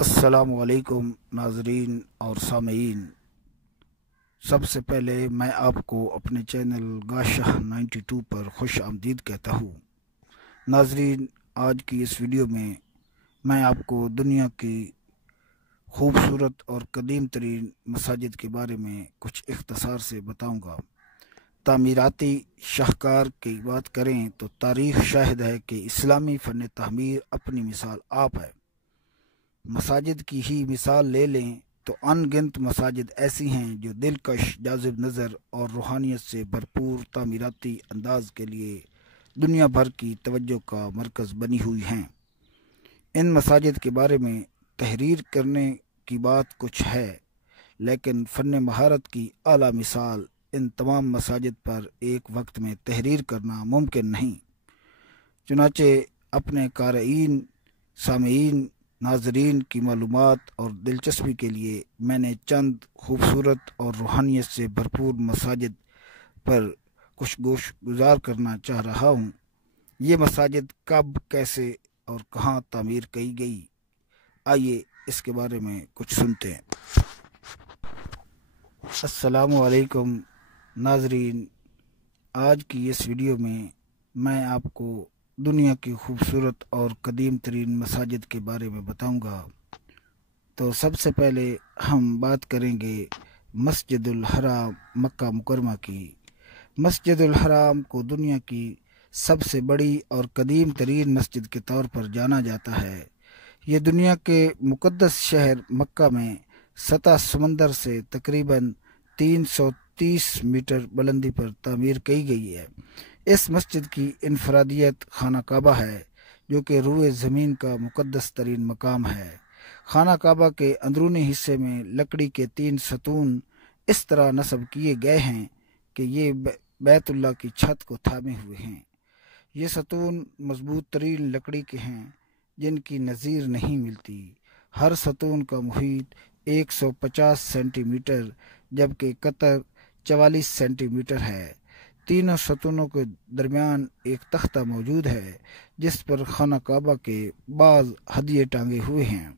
अस्सलामु अलैकुम नाजरीन और सामीन। सबसे पहले मैं आपको अपने चैनल गाशाह 92 पर खुश आमदीद कहता हूँ। नाजरीन, आज की इस वीडियो में मैं आपको दुनिया की खूबसूरत और कदीम तरीन मसाजिद के बारे में कुछ इख्तसार से बताऊँगा। तामीराती शाहकार की बात करें तो तारीख़ शाहिद है कि इस्लामी फ़न तामीर अपनी मिसाल आप है। मसाजिद की ही मिसाल ले लें तो अनगिनत मसाजिद ऐसी हैं जो दिलकश, जाज़िब नज़र और रूहानियत से भरपूर तामीराती अंदाज के लिए दुनिया भर की तवज्जो का मरकज़ बनी हुई हैं। इन मसाजिद के बारे में तहरीर करने की बात कुछ है, लेकिन फ़न महारत की आला मिसाल इन तमाम मसाजिद पर एक वक्त में तहरीर करना मुमकिन नहीं। चुनाचे अपने क़ारीन, सामीन, नाजरीन की मालूमात और दिलचस्पी के लिए मैंने चंद खूबसूरत और रूहानियत से भरपूर मसाजिद पर कुछ गोश गुजार करना चाह रहा हूँ। ये मसाजिद कब, कैसे और कहाँ तामीर की गई, आइए इसके बारे में कुछ सुनते हैं। अस्सलामु अलैकुम नाजरीन, आज की इस वीडियो में मैं आपको दुनिया की खूबसूरत और कदीम तरीन मसाजिद के बारे में बताऊंगा। तो सबसे पहले हम बात करेंगे मस्जिदुल हराम मक्का मुकरमा की। मस्जिदुल हराम को दुनिया की सबसे बड़ी और कदीम तरीन मस्जिद के तौर पर जाना जाता है। ये दुनिया के मुक़द्दस शहर मक्का में सतह समंदर से तकरीबन 330 मीटर बुलंदी पर तामीर की गई है। इस मस्जिद की इनफरादियत खाना काबा है, जो कि रूए ज़मीन का मुक़द्दस तरीन मकाम है। खाना काबा के अंदरूनी हिस्से में लकड़ी के 3 सतून इस तरह नस्ब किए गए हैं कि ये बैतुल्लाह की छत को थामे हुए हैं। ये सतून मजबूत तरीन लकड़ी के हैं, जिनकी नज़ीर नहीं मिलती। हर सतून का मुहीत 150 सेंटीमीटर जबकि कतर 44 सेंटीमीटर है। तीनों सतूनों के दरमियान एक तख्ता मौजूद है, जिस पर खाना काबा के बाज़ हदिये टांगे हुए हैं।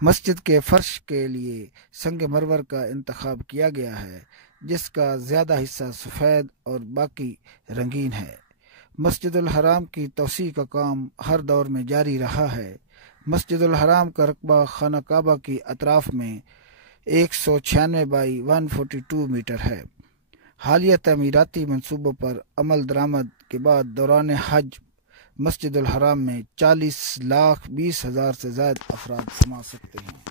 मस्जिद के फर्श के लिए संग मरमर का इंतखाब किया गया है, जिसका ज़्यादा हिस्सा सफ़ेद और बाकी रंगीन है। मस्जिदुल हराम की तौसी का काम हर दौर में जारी रहा है। मस्जिदुल हराम का रकबा खाना काबा की अतराफ में 196 बाई 142 मीटर है। हालिया तमीराती मंसूबों पर अमल दरामद के बाद दौरान हज मस्जिदुल हराम में 40,20,000 से ज़्यादा अफराद समा सकते हैं।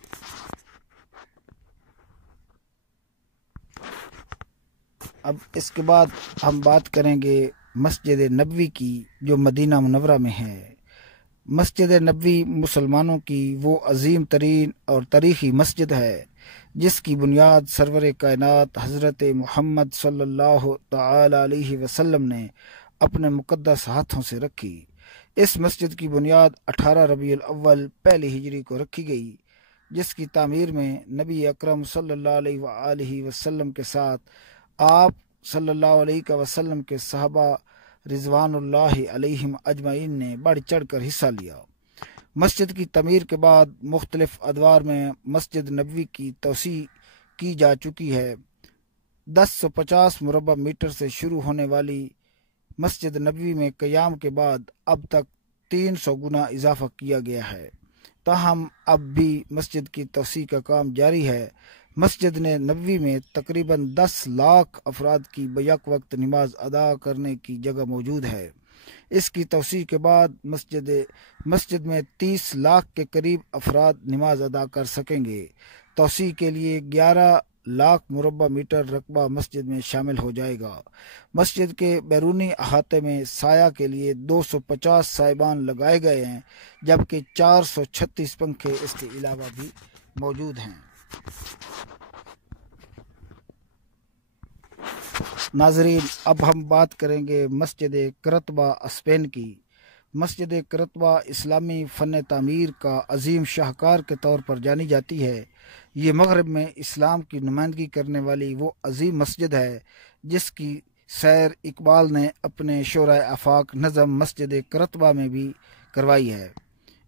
अब इसके बाद हम बात करेंगे मस्जिद नबवी की, जो मदीना मुनव्वरा में है। मस्जिद नबवी मुसलमानों की वो अजीम तरीन और तारीख़ी मस्जिद है जिसकी बुनियाद सरवर कायनात हज़रत मुहम्मद सल्लल्लाहु तआला अलैहि वसल्लम ने अपने मुक़द्दस हाथों से रखी। इस मस्जिद की बुनियाद 18 रबीउल अव्वल पहली हिजरी को रखी गई, जिसकी तामीर में नबी अकरम सल्लल्लाहु अलैहि वसल्लम के साथ आप सल्लल्लाहु अलैहि वसल्लम के सहाबा रिज़वानुल्लाहि अलैहिम अजमईन ने बढ़ चढ़ कर हिस्सा लिया। मस्जिद की तमीर के बाद मुख्तलिफ अदवार में मस्जिद नबवी की तोसी की जा चुकी है। 1050 मुरबा मीटर से शुरू होने वाली मस्जिद नबवी में क़याम के बाद अब तक 300 गुना इजाफा किया गया है। ताहम अब भी मस्जिद की तोसी का काम जारी है। मस्जिद ने नबवी में तकरीबन 10 लाख अफराद की बैक वक्त नमाज अदा करने की जगह मौजूद है। इसकी तोसी के बाद मस्जिद में 30 लाख के करीब अफराद नमाज अदा कर सकेंगे। तोसी के लिए 11 लाख मुरबा मीटर रकबा मस्जिद में शामिल हो जाएगा। मस्जिद के बैरूनी अहाते में साया के लिए 250 साइबान लगाए गए हैं, जबकि 436 पंखे इसके अलावा भी मौजूद हैं। नाजरीन, अब हम बात करेंगे मस्जिद करतबा स्पेन की। मस्जिद करतबा इस्लामी फ़न तामीर का अजीम शाहकार के तौर पर जानी जाती है। ये मगरब में इस्लाम की नुमाइंदगी करने वाली वो अजीम मस्जिद है जिसकी सैर इकबाल ने अपने शोरा आफाक नज़म मस्जिद करतबा में भी करवाई है।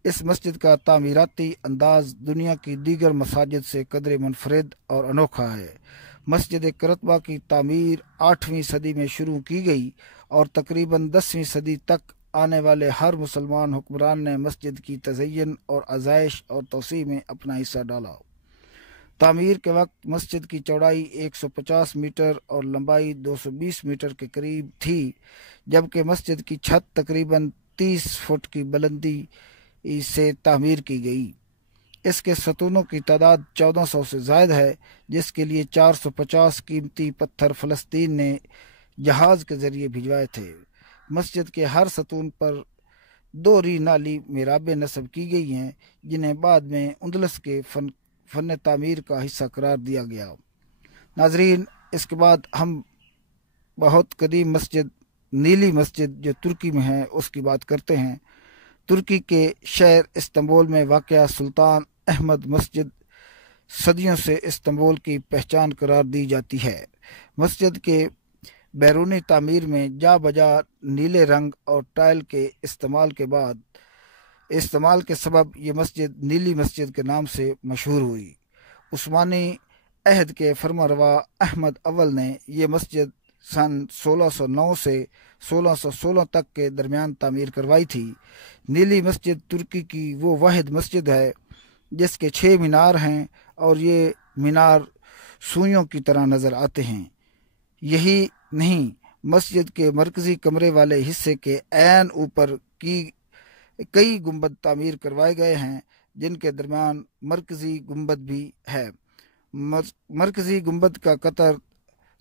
इस मस्जिद का तामीराती अंदाज दुनिया की दीगर मसाजिद से कदरे मुनफरिद और अनोखा है। मस्जिद करतबा की तामीर 8वीं सदी में शुरू की गई और तकरीबन 10वीं सदी तक आने वाले हर मुसलमान हुक्मरान ने मस्जिद की तज़य्युन और आज़ाइश और तोसी में अपना हिस्सा डाला। तामीर के वक्त मस्जिद की चौड़ाई 150 मीटर और लंबाई 220 मीटर के करीब थी, जबकि मस्जिद की छत तकरीबन 30 फुट की बुलंदी से तामीर की गई। इसके सतूनों की तादाद 1400 से ज़ायद है, जिसके लिए 450 कीमती पत्थर फ़लस्तीन ने जहाज़ के ज़रिए भिजवाए थे। मस्जिद के हर सतून पर 2 री नाली मिहराबें नस्ब की गई हैं, जिन्हें बाद में उंदलस के फ़न तामीर का हिस्सा करार दिया गया। नाजरीन, इसके बाद हम बहुत कदीम मस्जिद नीली मस्जिद जो तुर्की में है उसकी बात करते हैं। तुर्की के शहर इस्तांबुल में वाक़या सुल्तान अहमद मस्जिद सदियों से इस्तांबुल की पहचान करार दी जाती है। मस्जिद के बैरूनी तामीर में जा बजा नीले रंग और टाइल के इस्तेमाल के सबब ये मस्जिद नीली मस्जिद के नाम से मशहूर हुई। उस्मानी अहद के फरमारवा अहमद अव्वल ने यह मस्जिद सन 1609 से 1616 तक के दरमियान तामीर करवाई थी। नीली मस्जिद तुर्की की वो वाहिद मस्जिद है जिसके 6 मीनार हैं और ये मीनार सुइयों की तरह नज़र आते हैं। यही नहीं, मस्जिद के मरकज़ी कमरे वाले हिस्से के ऐन ऊपर की कई गुंबद तामीर करवाए गए हैं, जिनके दरमियान मरकज़ी गुंबद भी है। मरकज़ी गुंबद का कतर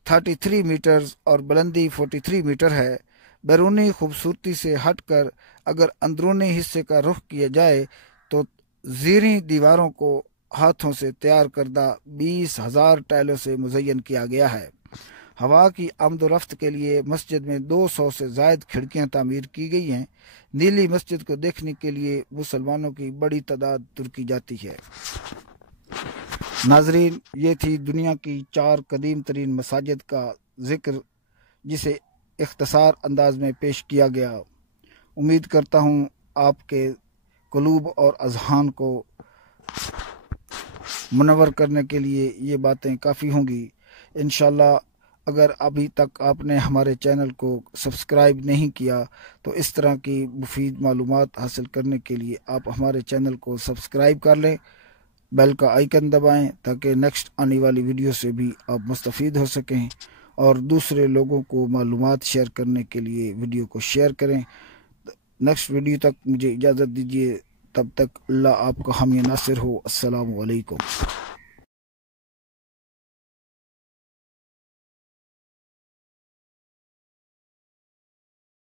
33 मीटर और बुलंदी 43 मीटर है। बैरूनी खूबसूरती से हटकर अगर अंदरूनी हिस्से का रुख किया जाए तो ज़ीरी दीवारों को हाथों से तैयार करदा 20,000 टाइलों से मुज़य्यन किया गया है। हवा की आमदोरफ्त के लिए मस्जिद में 200 से ज़ायद खिड़कियां तामीर की गई हैं। नीली मस्जिद को देखने के लिए मुसलमानों की बड़ी तादाद तुर्की जाती है। नाजरीन, ये थी दुनिया की 4 कदीम तरीन मसाजिद का ज़िक्र, जिसे इख्तसार अंदाज में पेश किया गया। उम्मीद करता हूँ आपके क़ुलूब और अज़हान को मुनव्वर करने के लिए ये बातें काफ़ी होंगी। इंशाअल्लाह अगर अभी तक आपने हमारे चैनल को सब्सक्राइब नहीं किया तो इस तरह की मुफीद मालूमात हासिल करने के लिए आप हमारे चैनल को सब्सक्राइब कर लें, बेल का आइकन दबाएं ताकि नेक्स्ट आने वाली वीडियो से भी आप मुस्तफ़ीद हो सकें, और दूसरे लोगों को मालूमात शेयर करने के लिए वीडियो को शेयर करें। नेक्स्ट वीडियो तक मुझे इजाज़त दीजिए, तब तक अल्लाह आपका हामी नासिर हो। अस्सलामु अलैकुम।